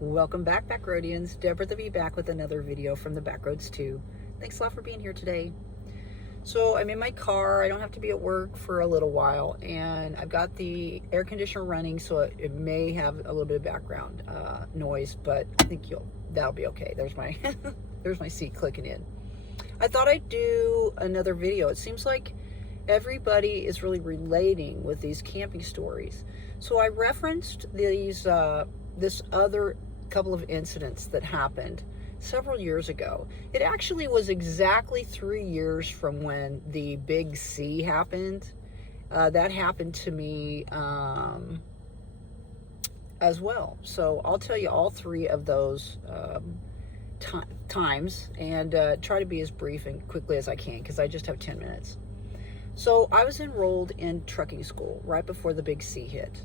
Welcome back, Backroadians. Deborah the Bee back with another video from the Backroads 2. Thanks a lot for being here today. So I'm in my car. I don't have to be at work for a little while, and I've got the air conditioner running, so it may have a little bit of background noise, but I think that'll be okay. There's my there's my seat clicking in. I thought I'd do another video. It seems like everybody is really relating with these camping stories. So I referenced this other couple of incidents that happened several years ago. It actually was exactly 3 years from when the big C happened. That happened to me as well. So I'll tell you all three of those times and try to be as brief and quickly as I can because I just have 10 minutes. So I was enrolled in trucking school right before the big C hit.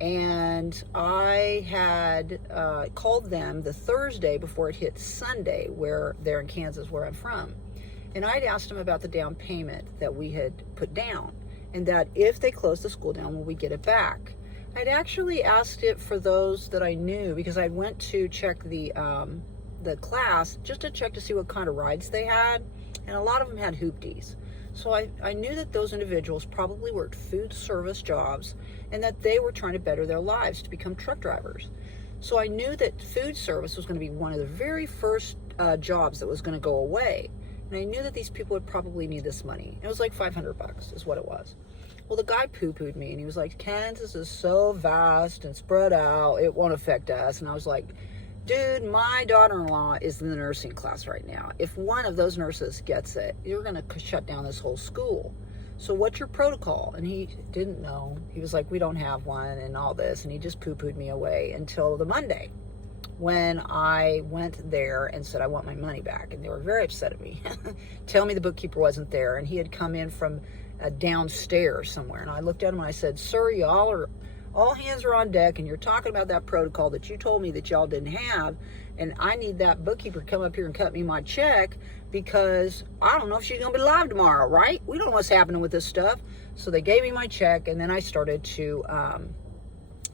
And I had called them the Thursday before it hit Sunday, where they're in Kansas, where I'm from. And I'd asked them about the down payment that we had put down, and that if they closed the school down, will we get it back? I'd actually asked it for those that I knew because I went to check the class just to check to see what kind of rides they had, and a lot of them had hoopties. So I knew that those individuals probably worked food service jobs and that they were trying to better their lives to become truck drivers. So I knew that food service was going to be one of the very first jobs that was going to go away. And I knew that these people would probably need this money. It was like $500 is what it was. Well, the guy poo-pooed me and he was like, Kansas is so vast and spread out, it won't affect us. And I was like, dude, my daughter-in-law is in the nursing class right now. If one of those nurses gets it, you're going to shut down this whole school. So what's your protocol? And he didn't know. He was like, we don't have one and all this. And he just poo-pooed me away until the Monday when I went there and said, I want my money back. And they were very upset at me. Tell me the bookkeeper wasn't there. And he had come in from downstairs somewhere. And I looked at him and I said, sir, all hands are on deck, and you're talking about that protocol that you told me that y'all didn't have, and I need that bookkeeper to come up here and cut me my check because I don't know if she's going to be alive tomorrow, right? We don't know what's happening with this stuff. So they gave me my check, and then I started to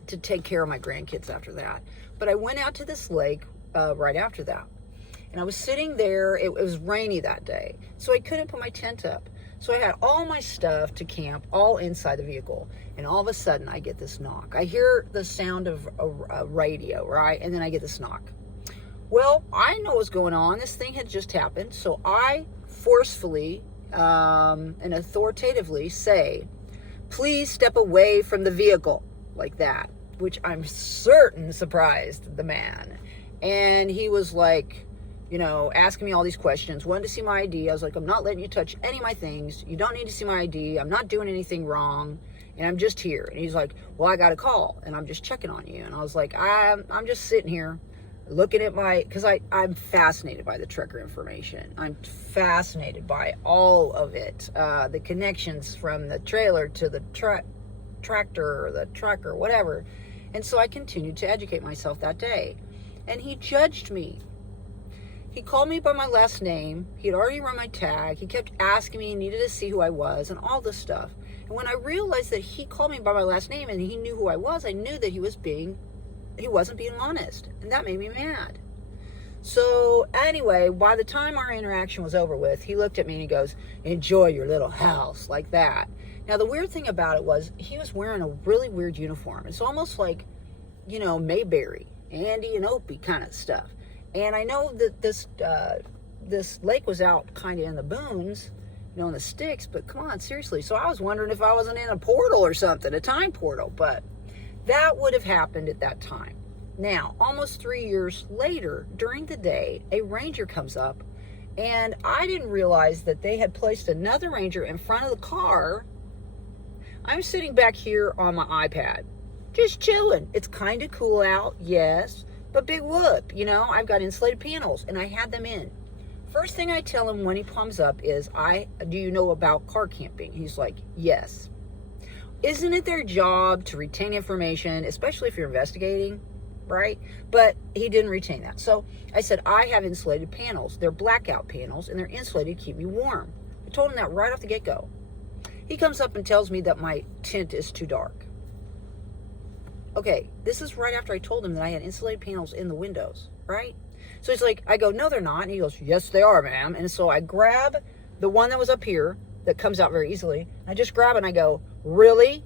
take care of my grandkids after that. But I went out to this lake right after that, and I was sitting there. It was rainy that day, so I couldn't put my tent up. So I had all my stuff to camp all inside the vehicle. And all of a sudden, I get this knock. I hear the sound of a radio, right? And then I get this knock. Well, I know what's going on. This thing had just happened. So I forcefully and authoritatively say, please step away from the vehicle, like that, which I'm certain surprised the man. And he was like, asking me all these questions, wanted to see my ID. I was like, I'm not letting you touch any of my things. You don't need to see my ID. I'm not doing anything wrong. And I'm just here. And he's like, well, I got a call and I'm just checking on you. And I was like, I'm just sitting here looking at because I'm fascinated by the trucker information. I'm fascinated by all of it. The connections from the trailer to the tractor or the truck or whatever. And so I continued to educate myself that day. And he judged me. He called me by my last name. He had already run my tag. He kept asking me, he needed to see who I was and all this stuff. And when I realized that he called me by my last name and he knew who I was, I knew that he wasn't being honest. And that made me mad. So anyway, by the time our interaction was over with, he looked at me and he goes, enjoy your little house, like that. Now, the weird thing about it was he was wearing a really weird uniform. It's almost like, Mayberry, Andy and Opie kind of stuff. And I know that this lake was out kind of in the boons, in the sticks, but come on, seriously. So I was wondering if I wasn't in a portal or something, a time portal, but that would have happened at that time. Now, almost 3 years later, during the day, a ranger comes up, and I didn't realize that they had placed another ranger in front of the car. I'm sitting back here on my iPad, just chilling. It's kind of cool out, yes. But big whoop, I've got insulated panels, and I had them in. First thing I tell him when he comes up is, do you know about car camping? He's like, yes. Isn't it their job to retain information, especially if you're investigating, right? But he didn't retain that. So I said, I have insulated panels. They're blackout panels, and they're insulated to keep me warm. I told him that right off the get-go. He comes up and tells me that my tent is too dark. Okay, this is right after I told him that I had insulated panels in the windows, right? So he's like, I go, no, they're not. And he goes, yes, they are, ma'am. And so I grab the one that was up here that comes out very easily. I just grab it and I go, really?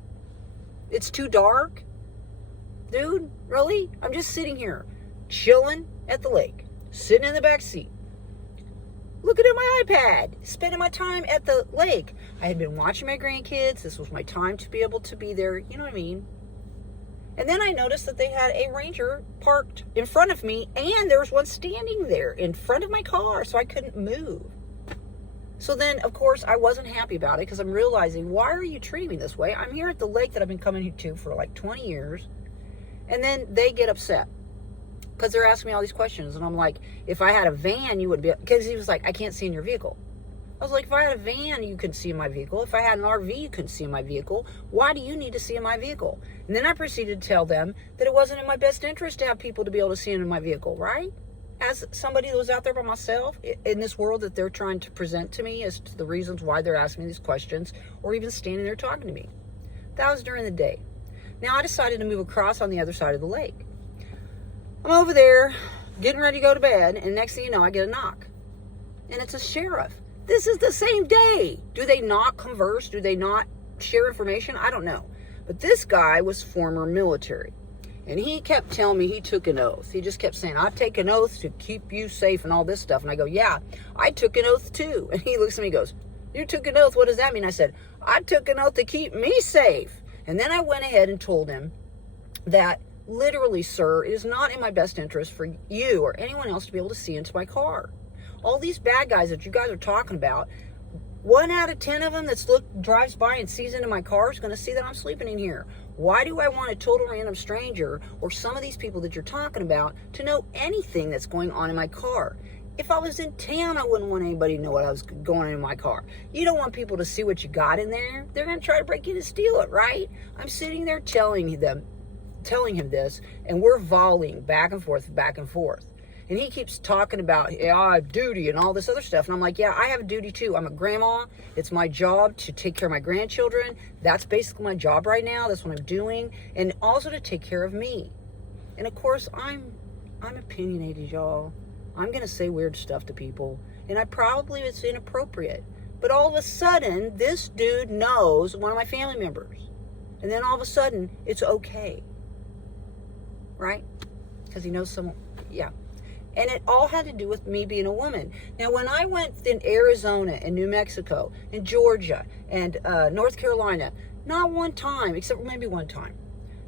It's too dark? Dude, really? I'm just sitting here, chilling at the lake, sitting in the back seat, looking at my iPad, spending my time at the lake. I had been watching my grandkids. This was my time to be able to be there. You know what I mean? And then I noticed that they had a Ranger parked in front of me, and there was one standing there in front of my car, so I couldn't move. So then, of course, I wasn't happy about it because I'm realizing, why are you treating me this way? I'm here at the lake that I've been coming to for like 20 years. And then they get upset because they're asking me all these questions. And I'm like, if I had a van, you would be, because he was like, I can't see in your vehicle. I was like, if I had a van, you couldn't see in my vehicle. If I had an RV, you couldn't see in my vehicle. Why do you need to see in my vehicle? And then I proceeded to tell them that it wasn't in my best interest to have people to be able to see in my vehicle, right? As somebody that was out there by myself in this world that they're trying to present to me as to the reasons why they're asking me these questions or even standing there talking to me. That was during the day. Now I decided to move across on the other side of the lake. I'm over there getting ready to go to bed, and next thing you know, I get a knock. And it's a sheriff. This is the same day. Do they not converse? Do they not share information? I don't know. But this guy was former military. And he kept telling me he took an oath. He just kept saying, I take an oath to keep you safe and all this stuff. And I go, yeah, I took an oath too. And he looks at me and goes, you took an oath? What does that mean? I said, I took an oath to keep me safe. And then I went ahead and told him that literally, sir, it is not in my best interest for you or anyone else to be able to see into my car. All these bad guys that you guys are talking about, 1 out of 10 of them that drives by and sees into my car is going to see that I'm sleeping in here. Why do I want a total random stranger or some of these people that you're talking about to know anything that's going on in my car? If I was in town, I wouldn't want anybody to know what I was going on in my car. You don't want people to see what you got in there. They're going to try to break in and steal it, right? I'm sitting there telling him this, and we're volleying back and forth, back and forth. And he keeps talking about, yeah, I have duty and all this other stuff. And I'm like, yeah, I have a duty too. I'm a grandma. It's my job to take care of my grandchildren. That's basically my job right now. That's what I'm doing. And also to take care of me. And of course, I'm opinionated, y'all. I'm going to say weird stuff to people. And it's inappropriate. But all of a sudden, this dude knows one of my family members. And then all of a sudden, it's okay. Right? Because he knows someone. Yeah. And it all had to do with me being a woman. Now, when I went in Arizona and New Mexico and Georgia and North Carolina, not one time, except maybe one time,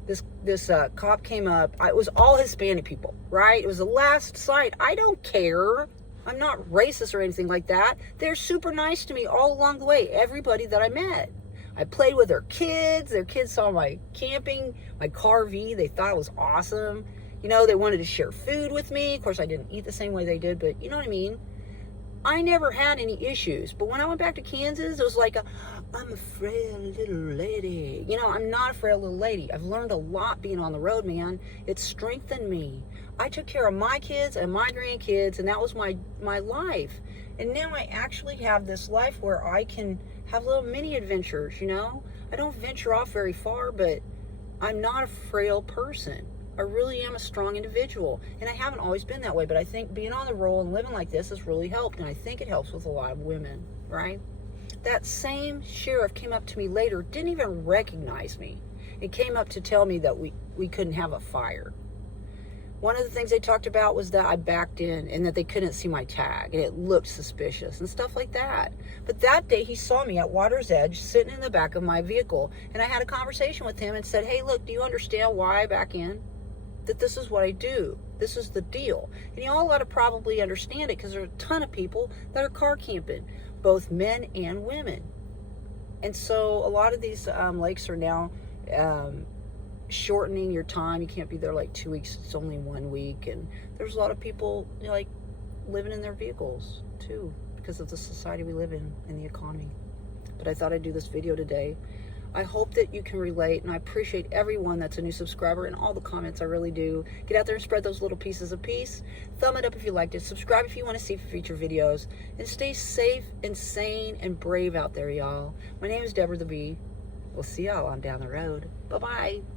this cop came up. It was all Hispanic people, right? It was the last sight. I don't care. I'm not racist or anything like that. They're super nice to me all along the way, everybody that I met. I played with their kids. Their kids saw my camping, my Car-V. They thought it was awesome. You know, they wanted to share food with me. Of course, I didn't eat the same way they did, but you know what I mean? I never had any issues. But when I went back to Kansas, it was like, I'm a frail little lady. You know, I'm not a frail little lady. I've learned a lot being on the road, man. It strengthened me. I took care of my kids and my grandkids, and that was my life. And now I actually have this life where I can have little mini adventures, you know? I don't venture off very far, but I'm not a frail person. I really am a strong individual, and I haven't always been that way, but I think being on the roll and living like this has really helped, and I think it helps with a lot of women, right? That same sheriff came up to me later, didn't even recognize me. It came up to tell me that we couldn't have a fire. One of the things they talked about was that I backed in and that they couldn't see my tag, and it looked suspicious and stuff like that. But that day he saw me at Water's Edge sitting in the back of my vehicle, and I had a conversation with him and said, hey, look, do you understand why I back in? That this is what I do. This is the deal. And you all ought to probably understand it because there are a ton of people that are car camping, both men and women. And so a lot of these lakes are now shortening your time. You can't be there like 2 weeks. It's only 1 week. And there's a lot of people like living in their vehicles too because of the society we live in and the economy. But I thought I'd do this video today. I hope that you can relate, and I appreciate everyone that's a new subscriber and all the comments. I really do. Get out there and spread those little pieces of peace. Thumb it up if you liked it. Subscribe if you want to see future videos. And stay safe and sane and brave out there, y'all. My name is Deborah the Bee. We'll see y'all on down the road. Bye-bye.